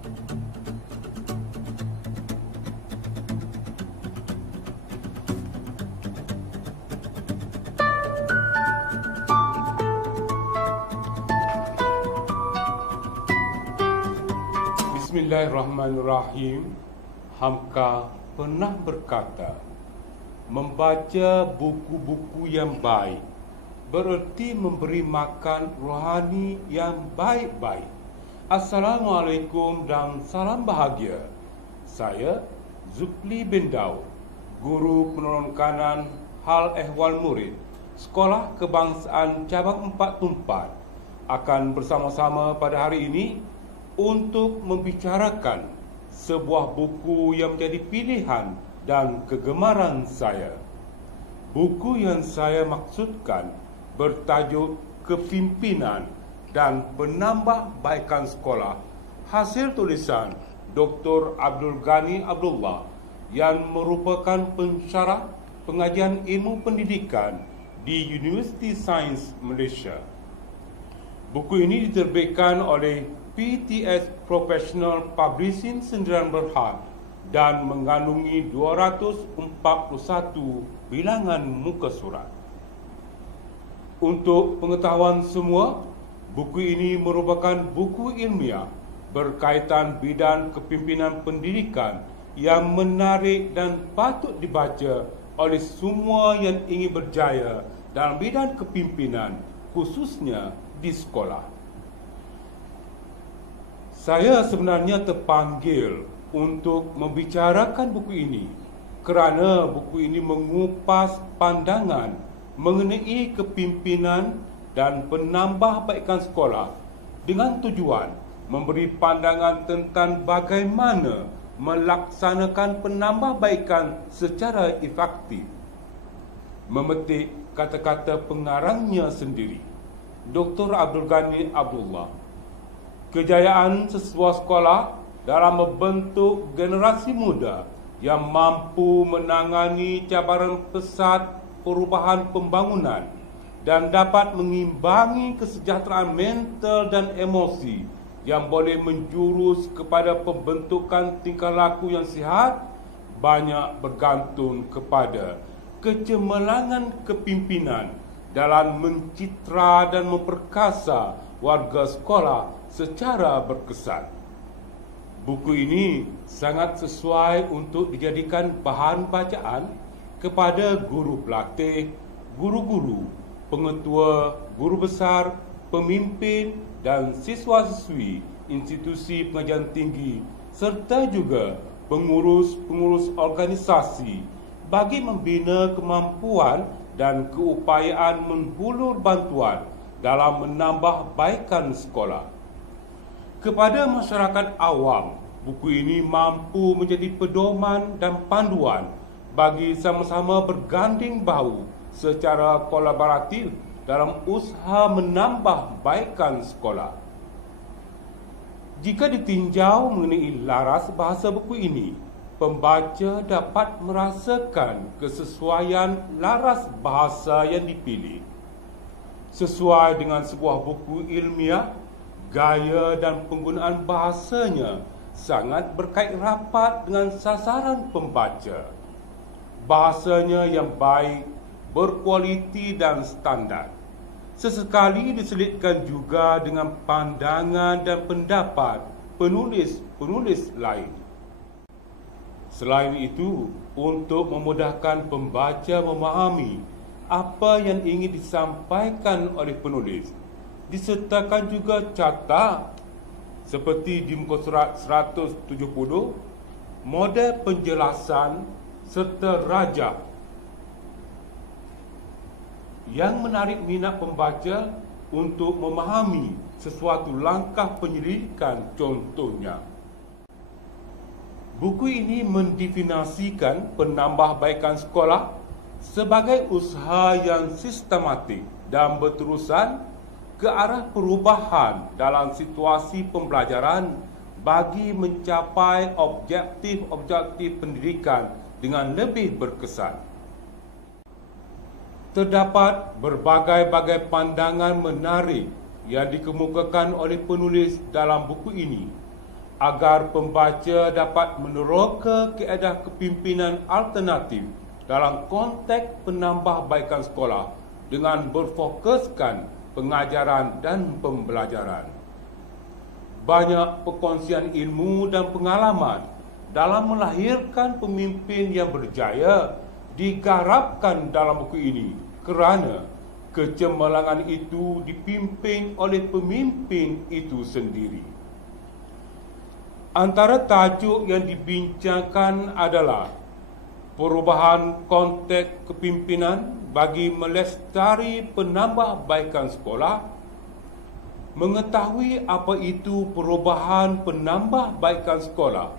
Bismillahirrahmanirrahim. Hamka pernah berkata, membaca buku-buku yang baik bererti memberi makan rohani yang baik-baik. Assalamualaikum dan salam bahagia. Saya Zulkifli bin Daud, Guru Penolong Kanan Hal Ehwal Murid Sekolah Kebangsaan Cabang 4 Tumpat, akan bersama-sama pada hari ini untuk membicarakan sebuah buku yang menjadi pilihan dan kegemaran saya. Buku yang saya maksudkan bertajuk Kepimpinan dan Penambahbaikan Sekolah, hasil tulisan Dr. Abdul Ghani Abdullah yang merupakan pensyarah pengajian ilmu pendidikan di Universiti Sains Malaysia. Buku ini diterbitkan oleh PTS Professional Publishing Sdn Bhd dan mengandungi 241 bilangan muka surat. Untuk pengetahuan semua, buku ini merupakan buku ilmiah berkaitan bidang kepimpinan pendidikan yang menarik dan patut dibaca oleh semua yang ingin berjaya dalam bidang kepimpinan, khususnya di sekolah. Saya sebenarnya terpanggil untuk membicarakan buku ini kerana buku ini mengupas pandangan mengenai kepimpinan dan penambahbaikan sekolah dengan tujuan memberi pandangan tentang bagaimana melaksanakan penambahbaikan secara efektif. Memetik kata-kata pengarangnya sendiri, Dr. Abdul Ghani Abdullah, kejayaan sesebuah sekolah dalam membentuk generasi muda yang mampu menangani cabaran pesat perubahan pembangunan dan dapat mengimbangi kesejahteraan mental dan emosi yang boleh menjurus kepada pembentukan tingkah laku yang sihat, banyak bergantung kepada kecemerlangan kepimpinan dalam mencitra dan memperkasa warga sekolah secara berkesan. Buku ini sangat sesuai untuk dijadikan bahan bacaan kepada guru pelatih, guru-guru, pengetua, guru besar, pemimpin dan siswa-siswi institusi pengajian tinggi serta juga pengurus-pengurus organisasi bagi membina kemampuan dan keupayaan menghulur bantuan dalam menambahbaikan sekolah. Kepada masyarakat awam, buku ini mampu menjadi pedoman dan panduan bagi sama-sama berganding bahu secara kolaboratif dalam usaha menambahbaikan sekolah. Jika ditinjau mengenai laras bahasa buku ini, pembaca dapat merasakan kesesuaian laras bahasa yang dipilih. Sesuai dengan sebuah buku ilmiah, gaya dan penggunaan bahasanya sangat berkait rapat dengan sasaran pembaca. Bahasanya yang baik, berkualiti dan standar. Sesekali diselitkan juga dengan pandangan dan pendapat penulis-penulis lain. Selain itu, untuk memudahkan pembaca memahami apa yang ingin disampaikan oleh penulis, disertakan juga carta seperti di muka surat 170, model penjelasan serta rajah yang menarik minat pembaca untuk memahami sesuatu langkah penyelidikan. Contohnya, buku ini mendefinisikan penambahbaikan sekolah sebagai usaha yang sistematik dan berterusan ke arah perubahan dalam situasi pembelajaran bagi mencapai objektif-objektif pendidikan dengan lebih berkesan. Terdapat berbagai-bagai pandangan menarik yang dikemukakan oleh penulis dalam buku ini. agar pembaca dapat meneroka keadaan kepimpinan alternatif dalam konteks penambahbaikan sekolah dengan berfokuskan pengajaran dan pembelajaran. Banyak perkongsian ilmu dan pengalaman dalam melahirkan pemimpin yang berjaya digarapkan dalam buku ini kerana kecemerlangan itu dipimpin oleh pemimpin itu sendiri. Antara tajuk yang dibincangkan adalah perubahan konteks kepimpinan bagi melestari penambahbaikan sekolah, mengetahui apa itu perubahan penambahbaikan sekolah,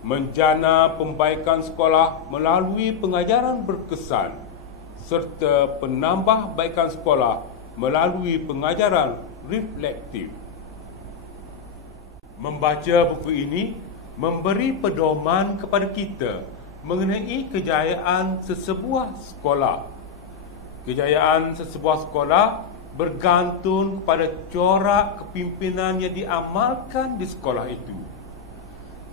menjana pembaikan sekolah melalui pengajaran berkesan, serta penambahbaikan sekolah melalui pengajaran reflektif. Membaca buku ini memberi pedoman kepada kita mengenai kejayaan sesebuah sekolah. Kejayaan sesebuah sekolah bergantung kepada corak kepimpinan yang diamalkan di sekolah itu.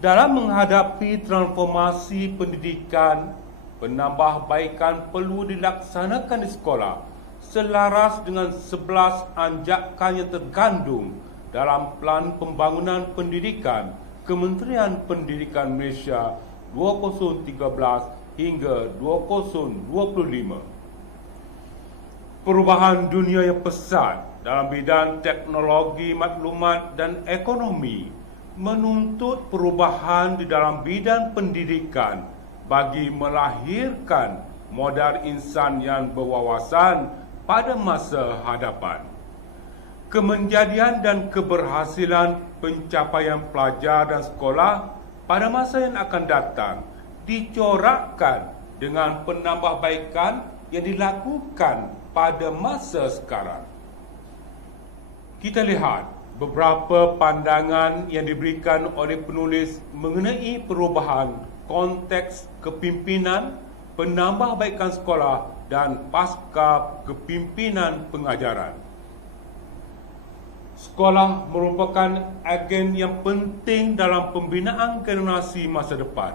Dalam menghadapi transformasi pendidikan, penambahbaikan perlu dilaksanakan di sekolah selaras dengan 11 anjakan yang tergandung dalam Pelan Pembangunan Pendidikan Kementerian Pendidikan Malaysia 2013 hingga 2025. Perubahan dunia yang pesat dalam bidang teknologi maklumat dan ekonomi menuntut perubahan di dalam bidang pendidikan bagi melahirkan modal insan yang berwawasan pada masa hadapan. Kemenjadian dan keberhasilan pencapaian pelajar dan sekolah pada masa yang akan datang dicorakkan dengan penambahbaikan yang dilakukan pada masa sekarang. Kita lihat beberapa pandangan yang diberikan oleh penulis mengenai perubahan konteks kepimpinan, penambahbaikan sekolah dan pasca kepimpinan pengajaran. Sekolah merupakan agen yang penting dalam pembinaan generasi masa depan.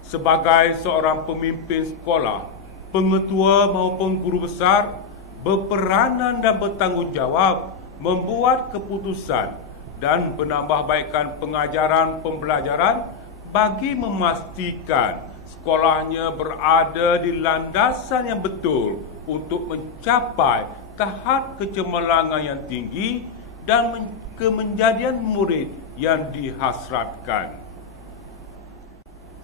Sebagai seorang pemimpin sekolah, pengetua maupun guru besar berperanan dan bertanggungjawab membuat keputusan dan penambahbaikan pengajaran pembelajaran bagi memastikan sekolahnya berada di landasan yang betul untuk mencapai tahap kecemerlangan yang tinggi dan kemenjadian murid yang dihasratkan.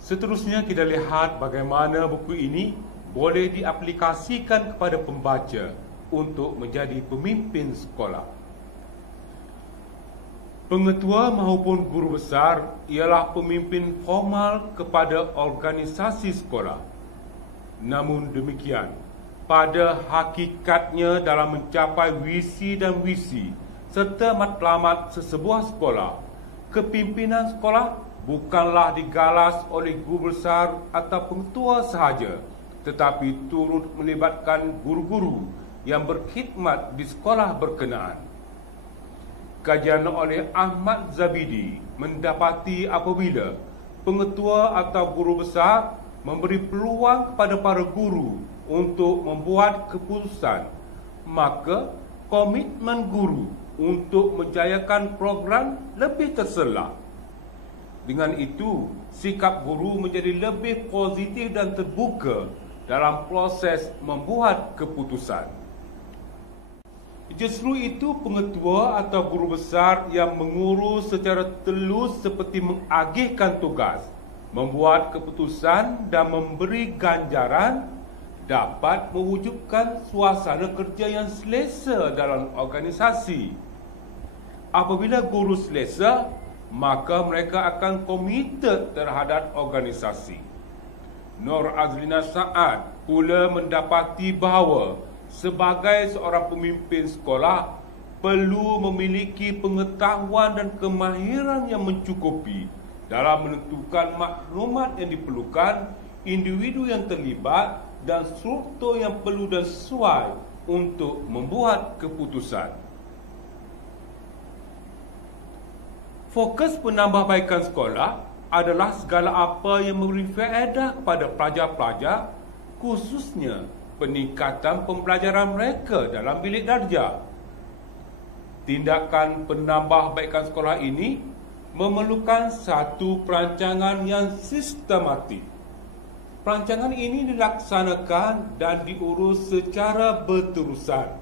Seterusnya kita lihat bagaimana buku ini boleh diaplikasikan kepada pembaca untuk menjadi pemimpin sekolah. Pengetua maupun guru besar ialah pemimpin formal kepada organisasi sekolah. Namun demikian, pada hakikatnya dalam mencapai visi dan misi serta matlamat sesebuah sekolah, kepimpinan sekolah bukanlah digalas oleh guru besar atau pengetua sahaja, tetapi turut melibatkan guru-guru yang berkhidmat di sekolah berkenaan. Kajian oleh Ahmad Zabidi mendapati apabila pengetua atau guru besar memberi peluang kepada para guru untuk membuat keputusan, maka komitmen guru untuk menjayakan program lebih terselah. Dengan itu, sikap guru menjadi lebih positif dan terbuka dalam proses membuat keputusan. Justru itu pengetua atau guru besar yang mengurus secara telus seperti mengagihkan tugas, membuat keputusan dan memberi ganjaran dapat mewujudkan suasana kerja yang selesa dalam organisasi. Apabila guru selesa, maka mereka akan komited terhadap organisasi. Nur Azlina Saad pula mendapati bahawa sebagai seorang pemimpin sekolah perlu memiliki pengetahuan dan kemahiran yang mencukupi dalam menentukan maklumat yang diperlukan, individu yang terlibat dan struktur yang perlu dan sesuai untuk membuat keputusan. Fokus penambahbaikan sekolah adalah segala apa yang memberi faedah kepada pelajar-pelajar, khususnya peningkatan pembelajaran mereka dalam bilik darjah. Tindakan penambahbaikan sekolah ini memerlukan satu perancangan yang sistematik. Perancangan ini dilaksanakan dan diurus secara berterusan.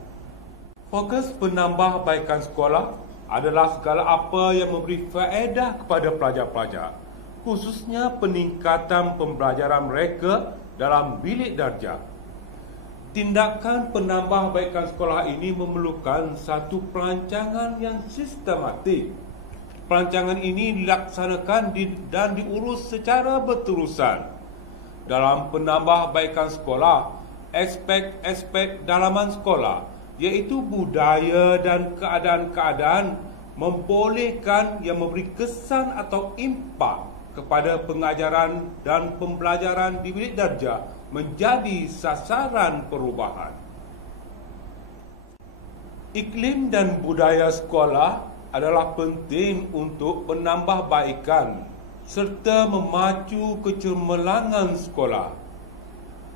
Fokus penambahbaikan sekolah adalah segala apa yang memberi faedah kepada pelajar-pelajar, khususnya peningkatan pembelajaran mereka dalam bilik darjah. Tindakan penambahbaikan sekolah ini memerlukan satu perancangan yang sistematik. Perancangan ini dilaksanakan dan diurus secara berterusan. Dalam penambahbaikan sekolah, aspek-aspek dalaman sekolah, iaitu budaya dan keadaan-keadaan membolehkan yang memberi kesan atau impak kepada pengajaran dan pembelajaran di bilik darjah menjadi sasaran perubahan. Iklim dan budaya sekolah adalah penting untuk penambahbaikan serta memacu kecemerlangan sekolah.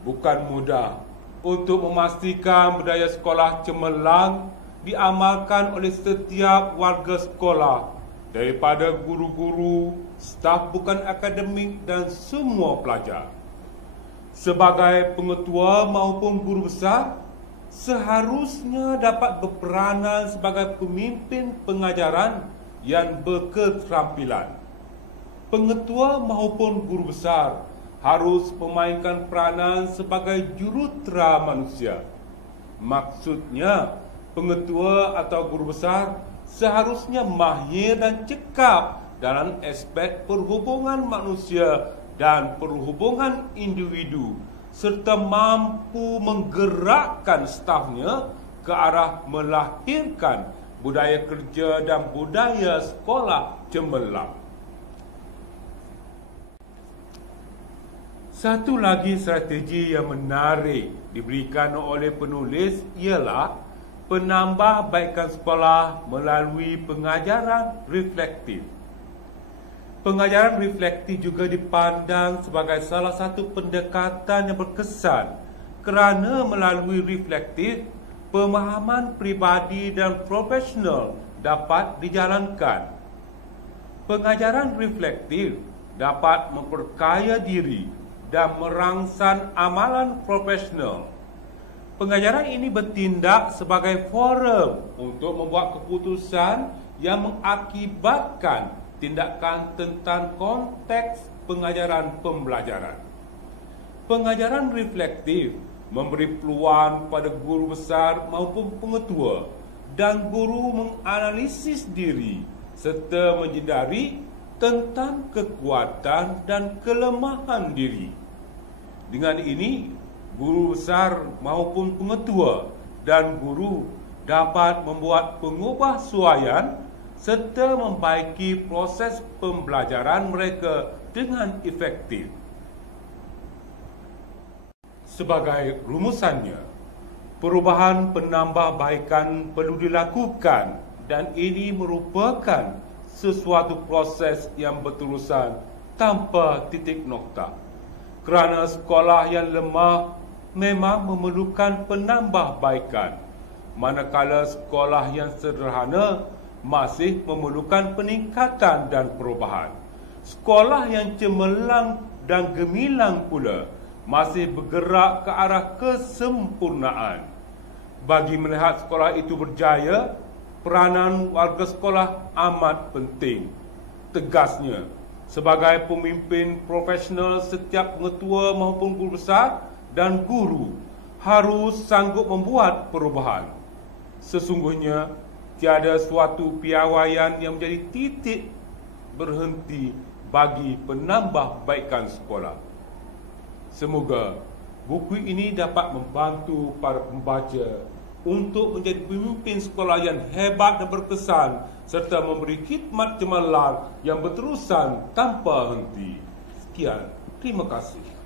Bukan mudah untuk memastikan budaya sekolah cemerlang diamalkan oleh setiap warga sekolah, daripada guru-guru, staf bukan akademik dan semua pelajar. Sebagai pengetua maupun guru besar, seharusnya dapat berperanan sebagai pemimpin pengajaran yang berketerampilan. Pengetua maupun guru besar harus memainkan peranan sebagai jurutera manusia. Maksudnya, pengetua atau guru besar seharusnya mahir dan cekap dalam aspek perhubungan manusia dan perhubungan individu, serta mampu menggerakkan stafnya ke arah melahirkan budaya kerja dan budaya sekolah cemerlang. Satu lagi strategi yang menarik diberikan oleh penulis ialah penambahbaikan sekolah melalui pengajaran reflektif. Pengajaran reflektif juga dipandang sebagai salah satu pendekatan yang berkesan kerana melalui reflektif, pemahaman peribadi dan profesional dapat dijalankan. Pengajaran reflektif dapat memperkaya diri dan merangsang amalan profesional. Pengajaran ini bertindak sebagai forum untuk membuat keputusan yang mengakibatkan tindakan tentang konteks pengajaran pembelajaran. Pengajaran reflektif memberi peluang pada guru besar maupun pengetua dan guru menganalisis diri serta menyedari tentang kekuatan dan kelemahan diri. Dengan ini, guru besar maupun pengetua dan guru dapat membuat pengubahsuaian serta membaiki proses pembelajaran mereka dengan efektif. Sebagai rumusannya, perubahan penambahbaikan perlu dilakukan dan ini merupakan sesuatu proses yang berterusan tanpa titik nokta. Kerana sekolah yang lemah memang memerlukan penambahbaikan, manakala sekolah yang sederhana masih memerlukan peningkatan dan perubahan. Sekolah yang cemerlang dan gemilang pula masih bergerak ke arah kesempurnaan. Bagi melihat sekolah itu berjaya, peranan warga sekolah amat penting. Tegasnya, sebagai pemimpin profesional, setiap pengetua maupun guru besar dan guru harus sanggup membuat perubahan. Sesungguhnya, tiada suatu piawaian yang menjadi titik berhenti bagi penambahbaikan sekolah. Semoga buku ini dapat membantu para pembaca untuk menjadi pemimpin sekolah yang hebat dan berkesan serta memberi khidmat cemerlang yang berterusan tanpa henti. Sekian, terima kasih.